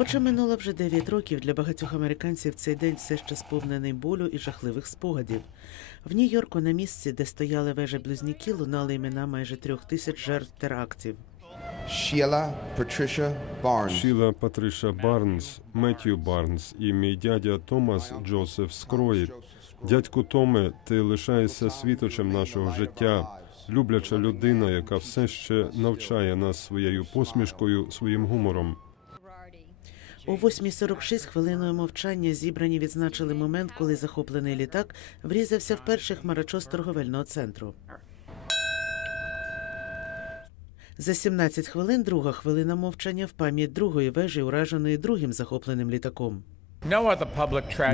Хоча минуло вже 9 років, для багатьох американців цей день все ще сповнений болю і жахливих спогадів. В Нью-Йорку на місці, де стояли вежі близнюки, лунали імена майже трьох тисяч жертв терактів. Sheila Patricia Barnes. Шіла Патриша Барнс, Меттью Барнс і мій дядя Томас Джозеф Скрої. Дядьку Томе, ти лишаєшся світочем нашого життя, любляча людина, яка все ще навчає нас своєю посмішкою, своїм гумором. О 8.46 хвилиною мовчання зібрані відзначили момент, коли захоплений літак врізався в перший хмарочос торговельного центру. За 17 хвилин друга хвилина мовчання в пам'ять другої вежі, ураженої другим захопленим літаком.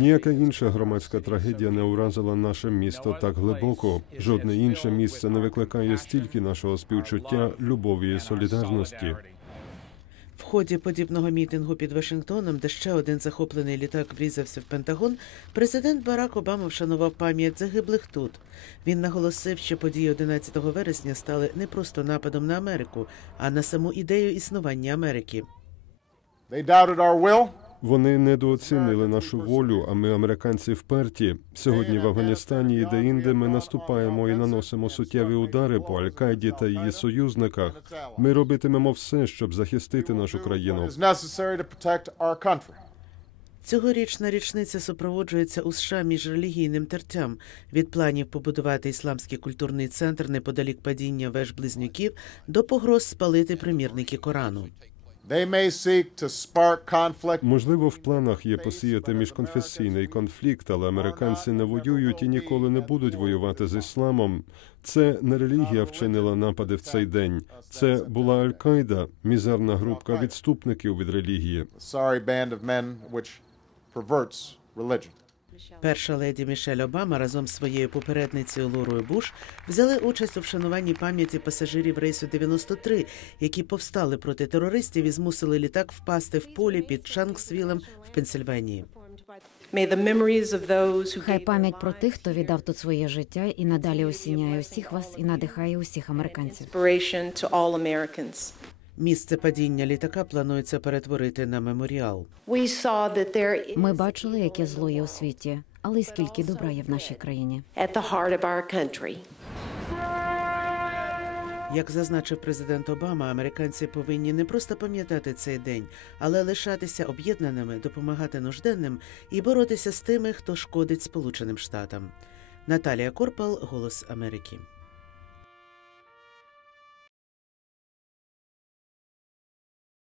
Ніяка інша громадська трагедія не уразила наше місто так глибоко. Жодне інше місце не викликає стільки нашого співчуття, любові і солідарності. В ході подібного мітингу під Вашингтоном, де ще один захоплений літак врізався в Пентагон, президент Барак Обама вшанував пам'ять загиблих тут. Він наголосив, що події 11 вересня стали не просто нападом на Америку, а на саму ідею існування Америки. They doubted our will. Вони недооцінили нашу волю, а ми, американці, вперті. Сьогодні в Афганістані і де-інде ми наступаємо і наносимо суттєві удари по Аль-Каїді та її союзниках. Ми робитимемо все, щоб захистити нашу країну. Цьогорічна річниця супроводжується у США міжрелігійним тертям від планів побудувати ісламський культурний центр неподалік падіння веж близнюків до погроз спалити примірники Корану. Можливо, в планах є посіяти міжконфесійний конфлікт, але американці не воюють і ніколи не будуть воювати з ісламом. Це не релігія вчинила напади в цей день. Це була Аль-Каїда, мізерна групка відступників від релігії. Перша леді Мішель Обама разом з своєю попередницею Лорою Буш взяли участь у вшануванні пам'яті пасажирів рейсу 93, які повстали проти терористів і змусили літак впасти в полі під Шанксвілем в Пенсильванії. Хай пам'ять про тих, хто віддав тут своє життя, і надалі осіняє усіх вас і надихає усіх американців. Місце падіння літака планується перетворити на меморіал. Ми бачили, яке зло є у світі, але й скільки добра є в нашій країні. Як зазначив президент Обама, американці повинні не просто пам'ятати цей день, але лишатися об'єднаними, допомагати нужденним і боротися з тими, хто шкодить Сполученим Штатам. Наталія Корпал, Голос Америки.